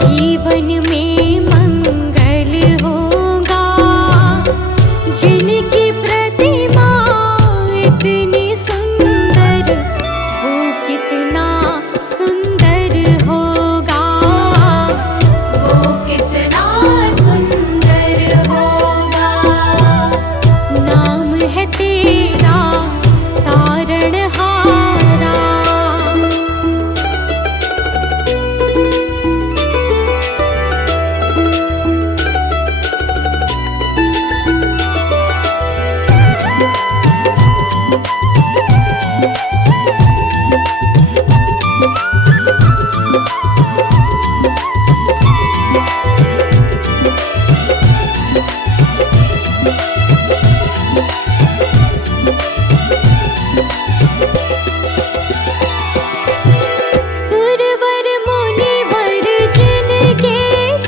जीवन में मंगल होगा। जिनकी प्रतिमा इतनी सुंदर, वो कितना सुंदर होगा। वो कितना सुंदर होगा। नाम है तेरा तारणहारा। सुरवर मुनिवर जिनके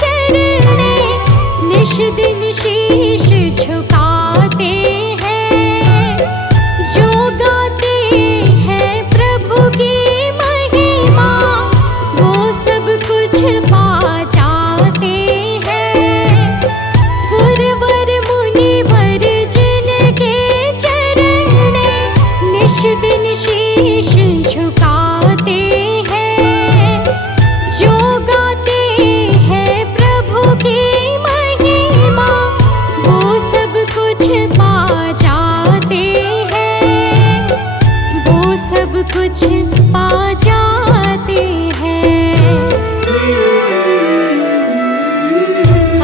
चरणे निश दिन शीश झुकाते हैं। जो गाते हैं प्रभु की महिमा, वो सब कुछ पा जाते हैं। सुरवर मुनिवर जिनके चरणे निश दिन शीश झुकाते हैं। जो गाते हैं प्रभु की महिमा, वो सब कुछ पा जाते हैं। वो सब कुछ पा जाते हैं।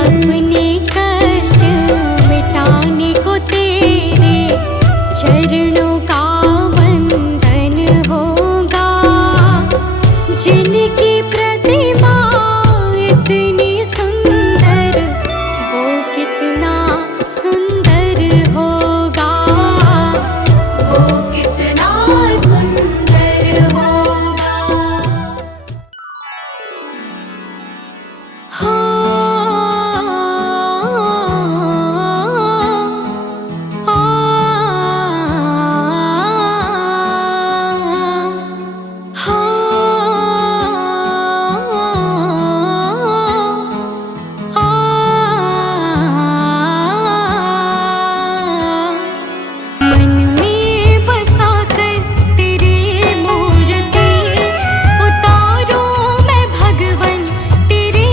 अपने कष्ट मिटाने को तेरे चरणों का वंदन होगा। जिनकी प्रतिमा इतनी सुंदर, वो कितना सुंदर होगा। वो कितना सुंदर होगा। मन में बसा कर तेरी मूर्ति उतारूं मैं भगवन तेरी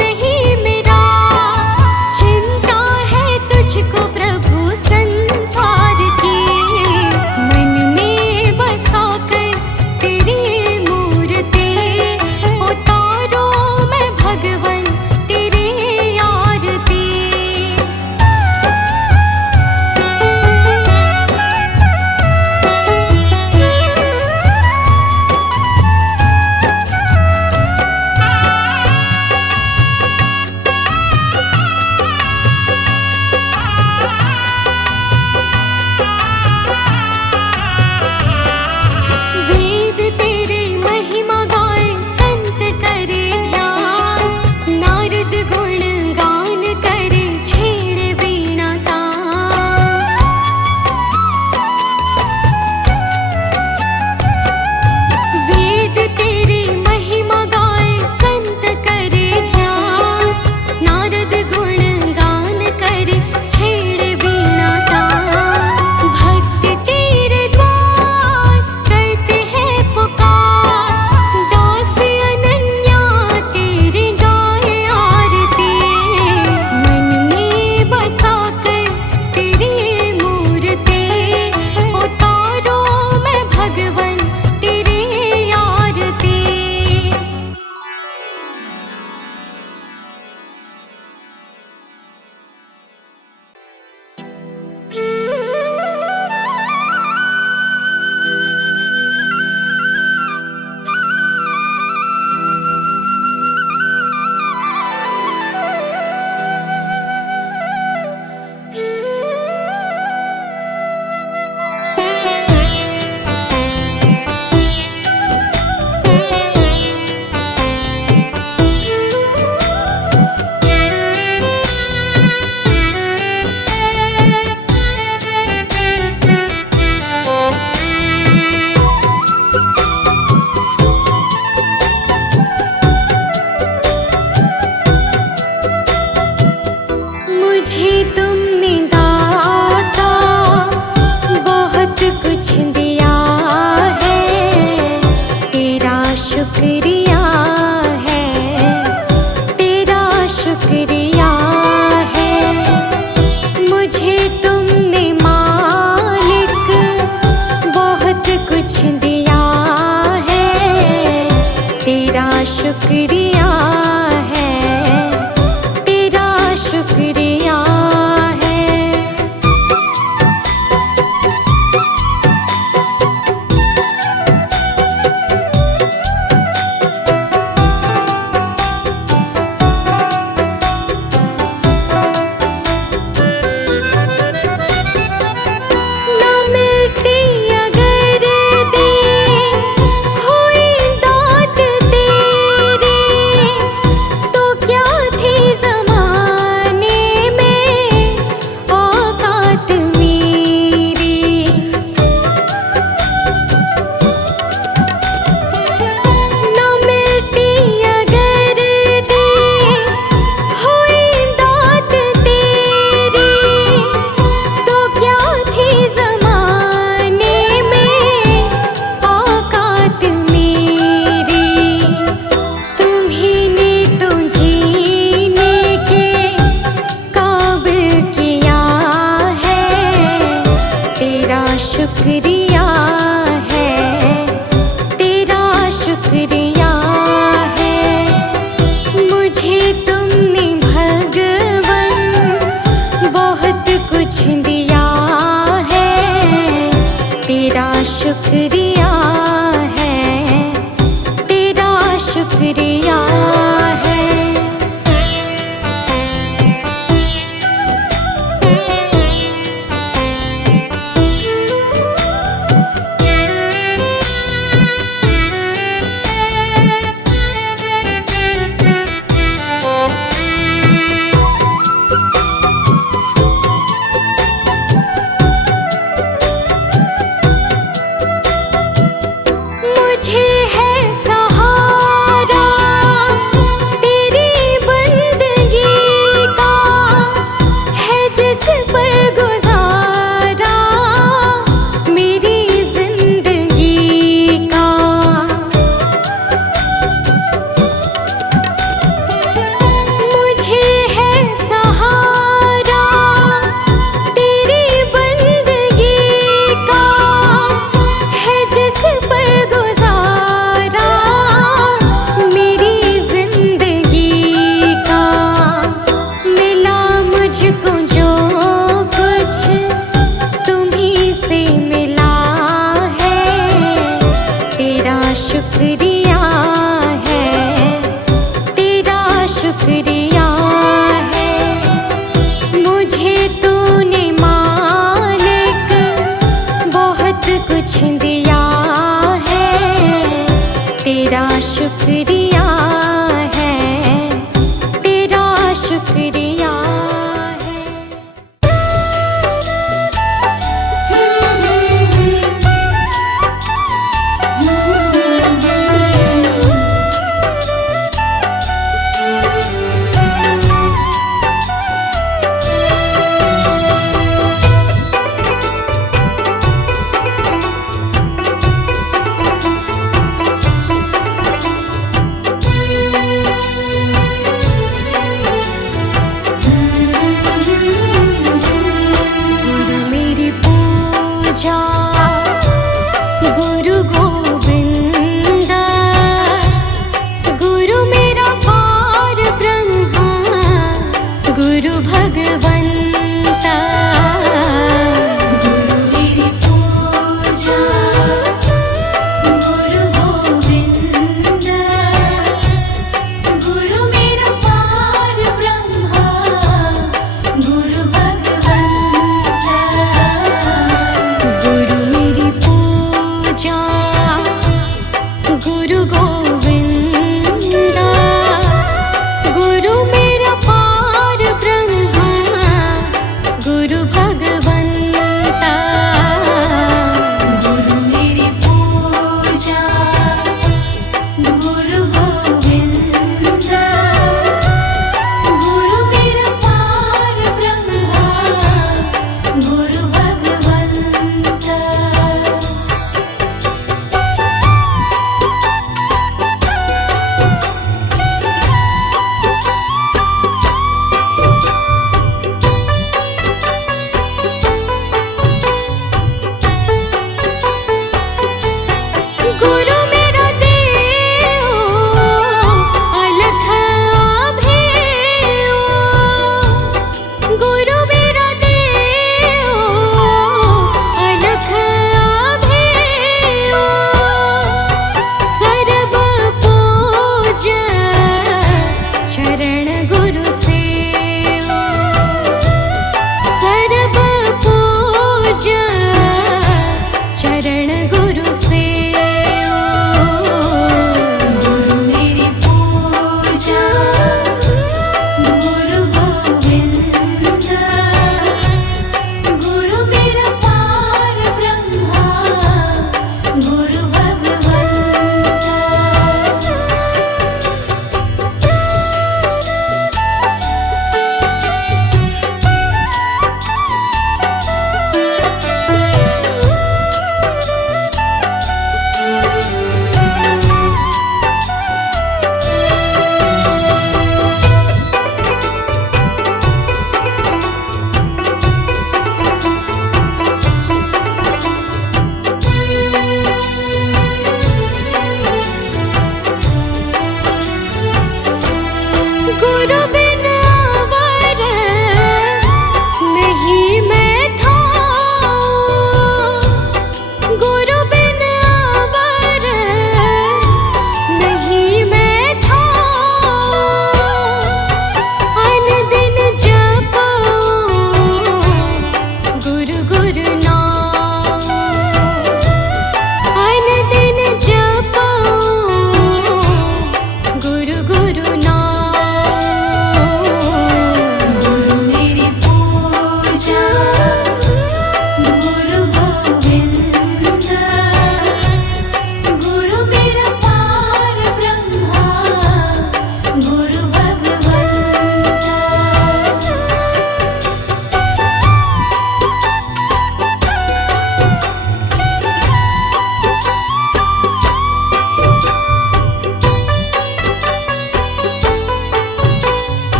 नहीं मेरा, चिंता है तुझको प्रभु संसार की। मन में बसा कर तेरी मूर्ति, उतारो मैं भगवन तेरी आरती। वेद तेरी महिमा गाए संत करे ध्यान, नारद गुण गान करे छेड़े वीणा तान। वेद तेरी महिमा गाए संत करे ध्यान, नारद गुण गान करे छेड़े वीणा तान। भक्त तेरे द्वार करते हैं पुकार, दास अनन्या तेरी गाए आरती। मन में बसा कर तेरी मूर्ति, उतारो मैं भगवन तेरी आरती। मुझे तुमने दाता बहुत कुछ दिया है, तेरा शुक्रिया है, तेरा शुक्रिया है। मुझे तुमने मालिक बहुत कुछ दिया है, तेरा शुक्रिया है, तेरा शुक्रिया है।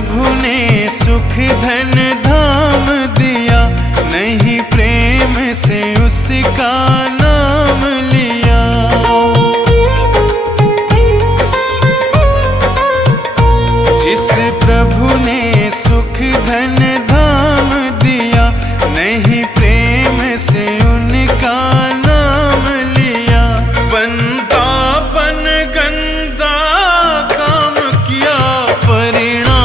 प्रभु ने सुख धन धाम दिया, नहीं प्रेम से उसका नाम लिया। जिस प्रभु ने सुख धन धाम दिया, नहीं प्रेम से उनका नाम लिया। बंदापन गंदा काम किया, परिणाम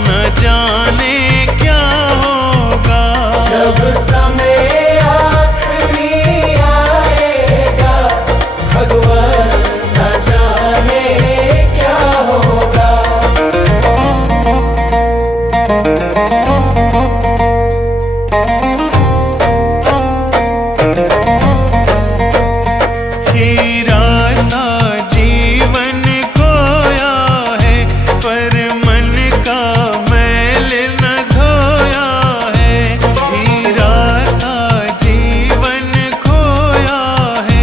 न जाने क्या होगा। जब समय आखिरी आएगा, भगवान न जाने क्या होगा। हीरा सा जीवन खोया है, पर मन का मैल न धोया है। हीरा सा जीवन खोया है,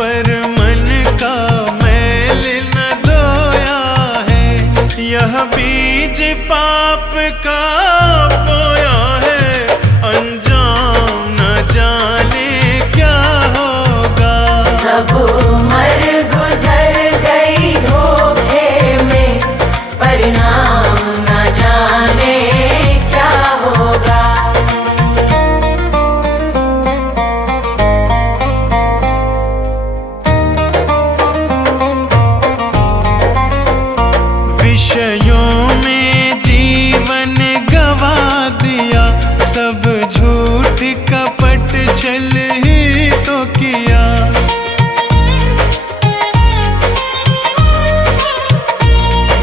पर मन का मैल न धोया है। यह बीज पाप का बोया है, अंजाम न जाने क्या होगा। सब उम्र गुजर गई धोखे में, परिणाम न जाने क्या होगा। विषयों में जीवन गवा दिया, सब झूठ कपट छल ही तो किया।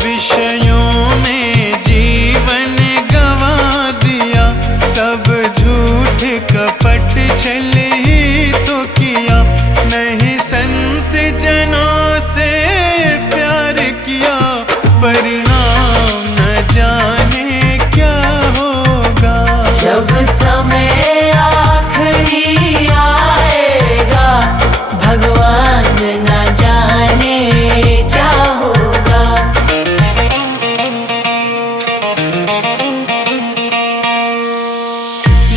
विषयों में जीवन गवा दिया, सब झूठ कपट छल ही तो किया। नहीं संत जनों से प्यार किया, परिणाम न जाने क्या होगा। जब समय आखिरी आएगा, भगवान न जाने क्या होगा।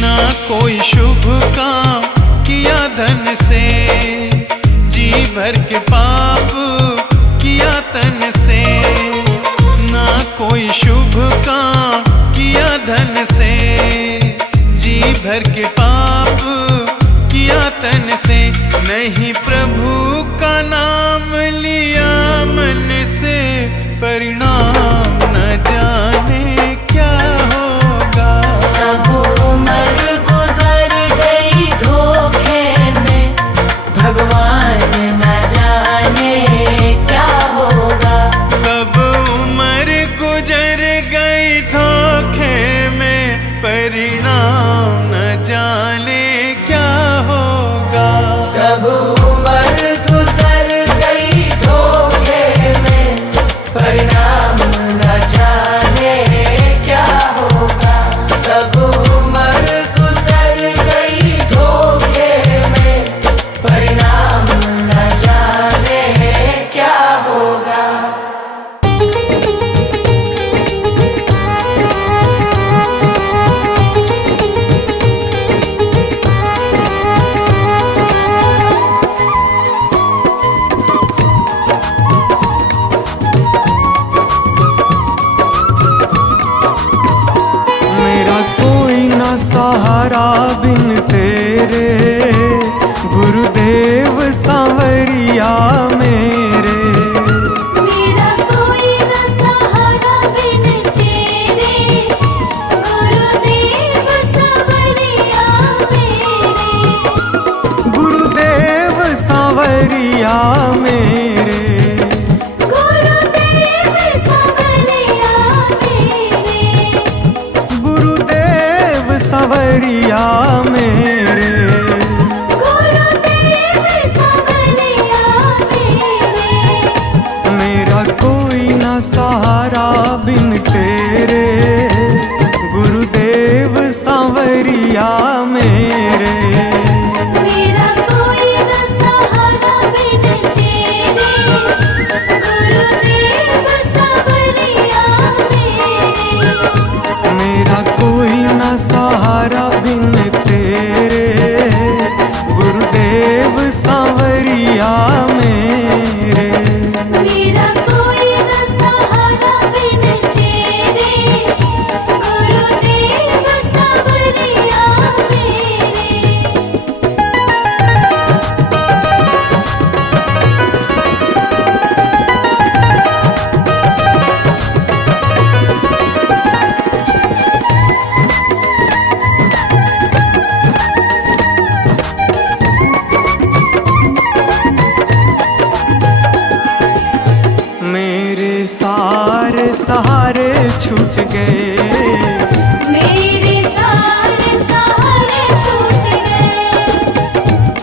ना कोई शुभ काम किया धन से, जी भर के पाप किया तन से। ना कोई शुभ काम किया धन से, जी भर के पाप किया तन से। नहीं प्रभु का नाम लिया मन से, परिणाम न जाने क्या होगा। सब उम्र गुजर गई धोखे में, भगवान न जाने क्या होगा। सब उम्र गुजर गई धोखे में, परिणाम न जाने क्या होगा। सब उम्र गुजर गई धोखे में, परिणाम न जाने क्या होगा। सब उम्र गुजर गई धोखे में, परिणाम न जाने क्या होगा। मेरा कोई ना सहारा बिन तेरे, गुरुदेव सांवरिया मेरे। मेरा कोई न सहारा बिन तेरे, गुरुदेव सांवरिया मेरे। गुरुदेव सांवरिया मेरे। गुरुदेव सांवरिया मेरे। गुरुदेव सांवरिया मेरे। गुरुदेव सांवरिया मेरे। मेरा कोई ना सहारा बिन तेरे, गुरुदेव सांवरिया मेरे। मेरा कोई न सहारा बिन तेरे, छूट गए। मेरे सारे सहारे छूट गए।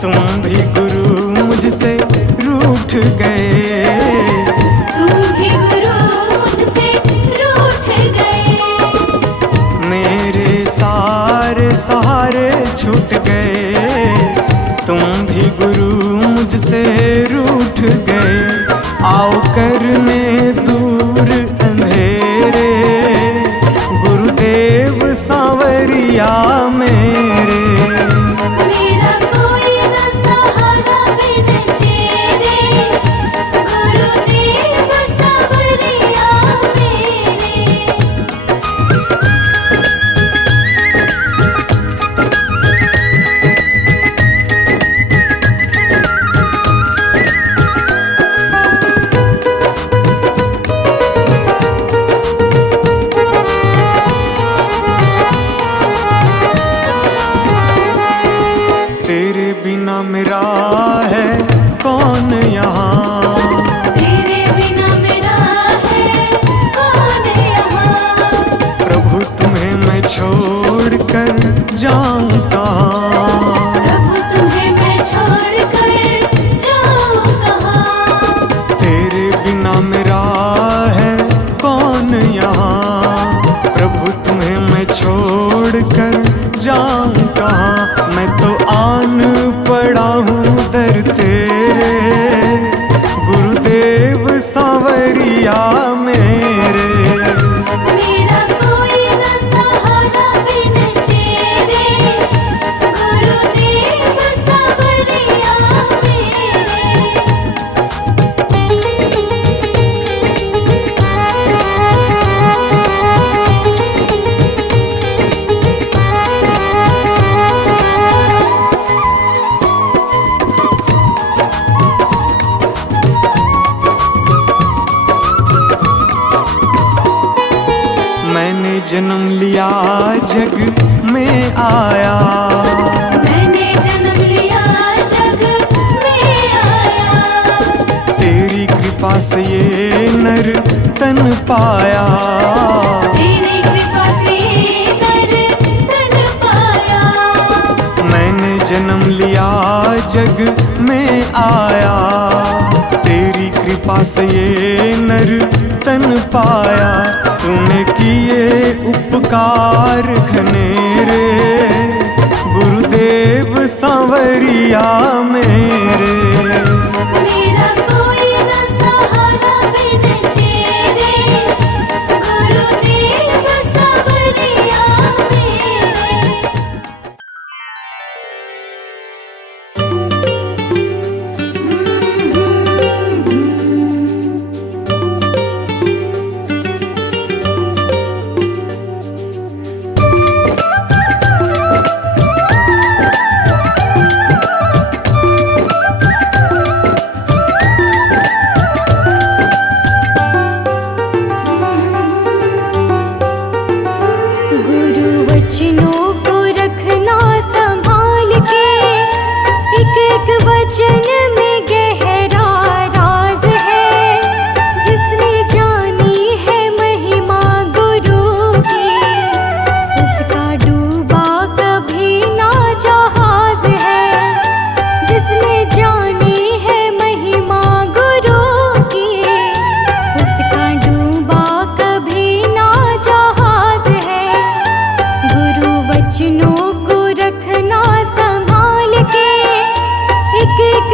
तुम भी गुरु मुझसे रूठ गए। तुम भी गुरु मुझसे रूठ गए। मेरे सारे सहारे छूट गए। तुम भी गुरु मुझसे रूठ गए। आओ करने दूर अंधेरे, गुरुदेव सांवरिया मेरे। मेरा कोई न सहारा बिन तेरे, गुरुदेव सांवरिया मेरे। तेरे बिना मेरा है कौन यहाँ, तेरे बिना मेरा है कौन यहाँ। प्रभु तुम्हें मैं छोड़ कर जाऊँ कहाँ। प्रभु तुम्हें मैं छोड़ कर जाऊँ कहाँ। तेरे बिना मेरा है कौन यहाँ, प्रभु तुम्हें मैं छोड़ कर जाऊँ कहाँ। मैं तो आन पड़ा हूँ दर तेरे, गुरुदेव सांवरिया मेरे। मेरा कोई न सहारा बिन तेरे, गुरुदेव सांवरिया मैंने जन्म लिया जग में आया, मैंने जन्म लिया जग में आया। तेरी कृपा से ये नर तन पाया। तेरी कृपा से नर तन पाया। मैंने जन्म लिया जग में आया, तेरी कृपा से ये नर तन पाया। तूने किए उपकार घनेरे, गुरुदेव सांवरिया मेरे। मेरा कोई न सहारा बिन तेरे, गुरुदेव सांवरिया मेरे। गुरु वचनों को रखना संभाल के, एक एक वचन में गहरा राज है। जिसने जानी है महिमा गुरु की, उसका डूबा कभी ना जहाज है। जिसने जानी है महिमा गुरु की, उसका डूबा कभी ना जहाज है। गुरु वचनों को रखना संभाल के, एक एक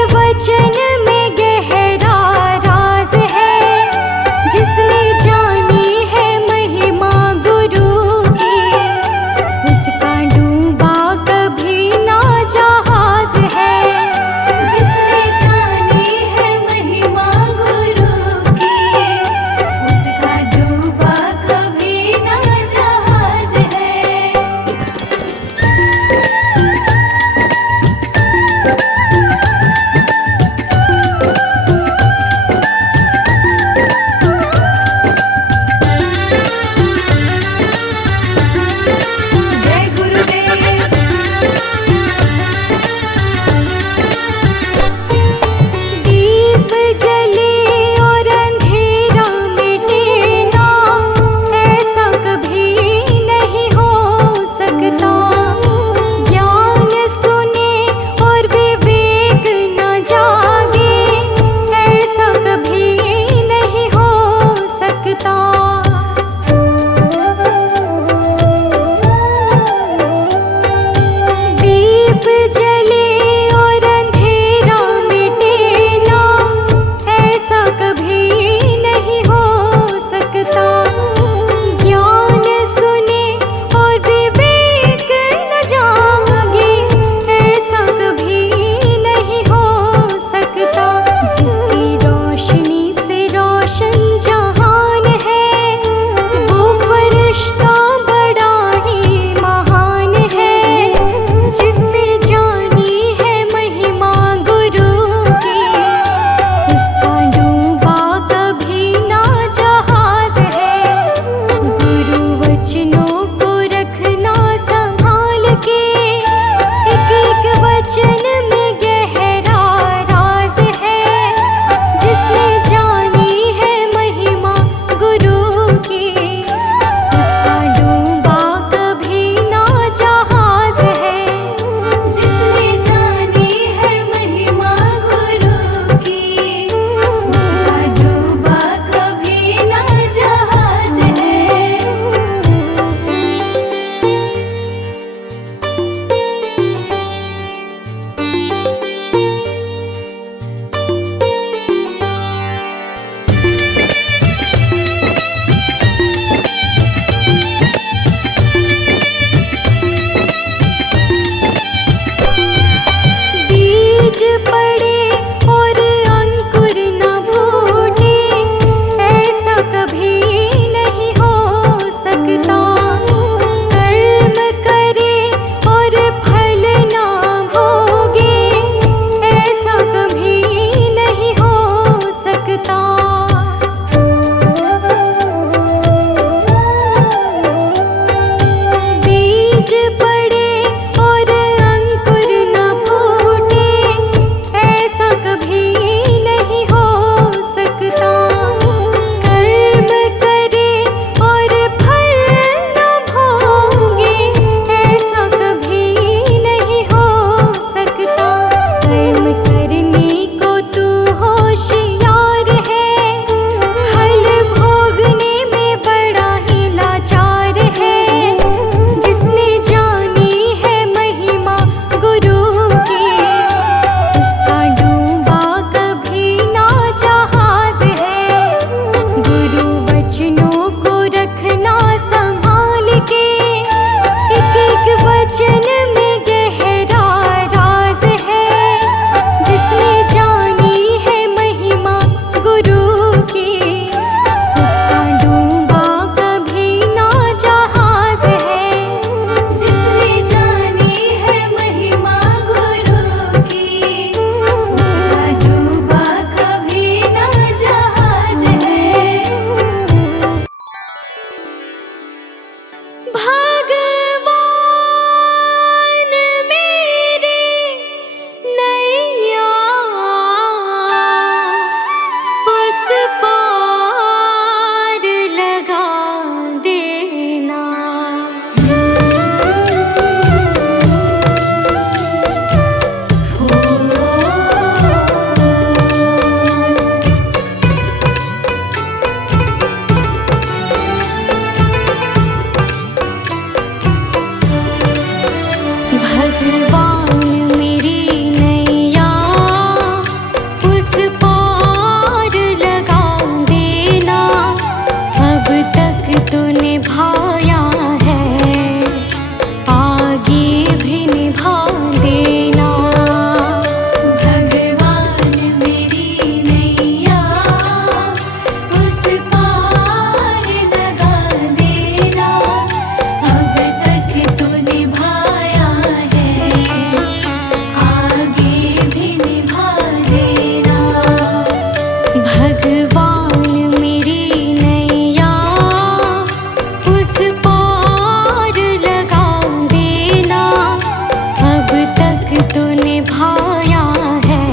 निभाया है,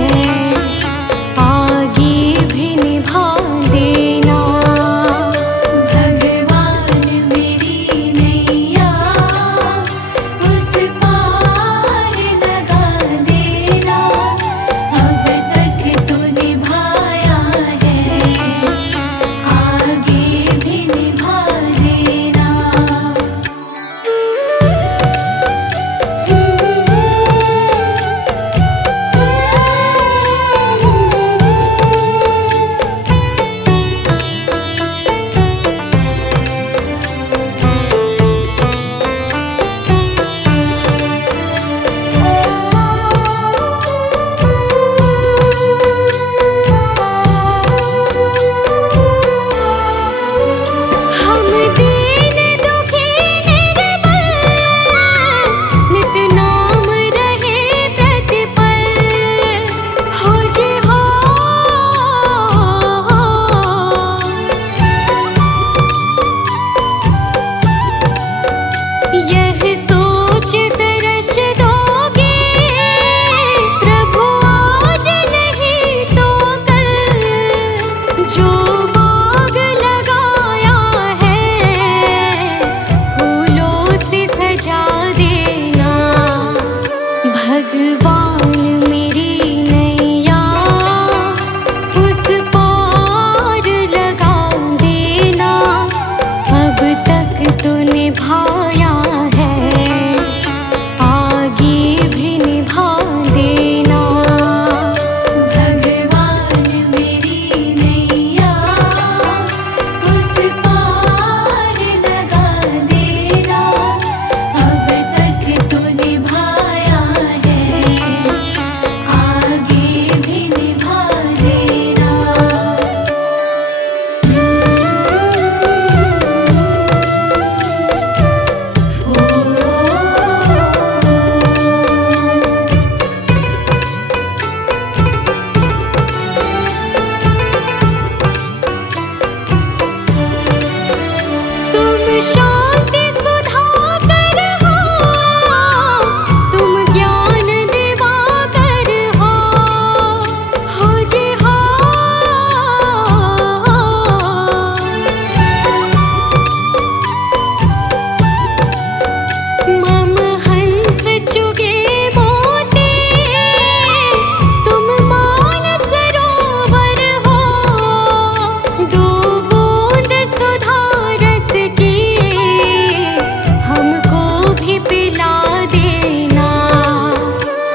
आगे भी निभा देना। भगवान मेरी नैया उस पार लगा देना, अब तक तो निभाया है, आगे भी निभा देना। हम दीन दुखी निर्बल, नित नाम रहे प्रतिपल, हो जी हो। यह सोच तरस दोगे प्रभु आज नहीं तो कल, जो बाग लगाया है फूलों से सजा देना। भगवान मेरी नैया उस पार लगा देना, अब तक तो निभाया है, आगे भी निभा देना। भगवान मेरी नैया उस पार लगा देना, अब तक तो निभाया है, आगे भी निभा देना। तुम शांति सुधाकर हो, तुम ज्ञान दिवाकर हो जी हो। मम हंस चुगे मोती, तुम मान सरोवर हो, दो बूंद सुधा रस की हमको भी पिला देना।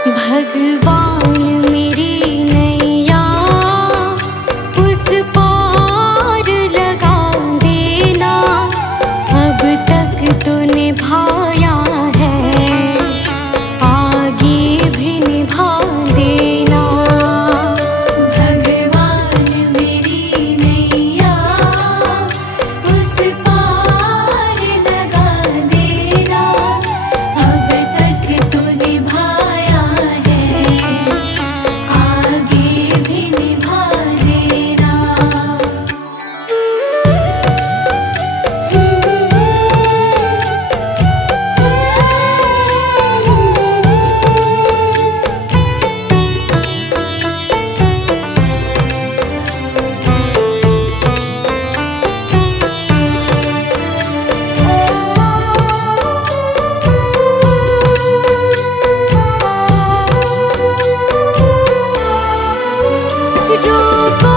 भगवान मेरी नैया उस पार लगा देना, अब तक तो निभाया है, आगे भी निभा देना। भगवान मेरी नैया उस पार लगा देना, अब तक तो निभाया है, आगे भी निभा देना। रोको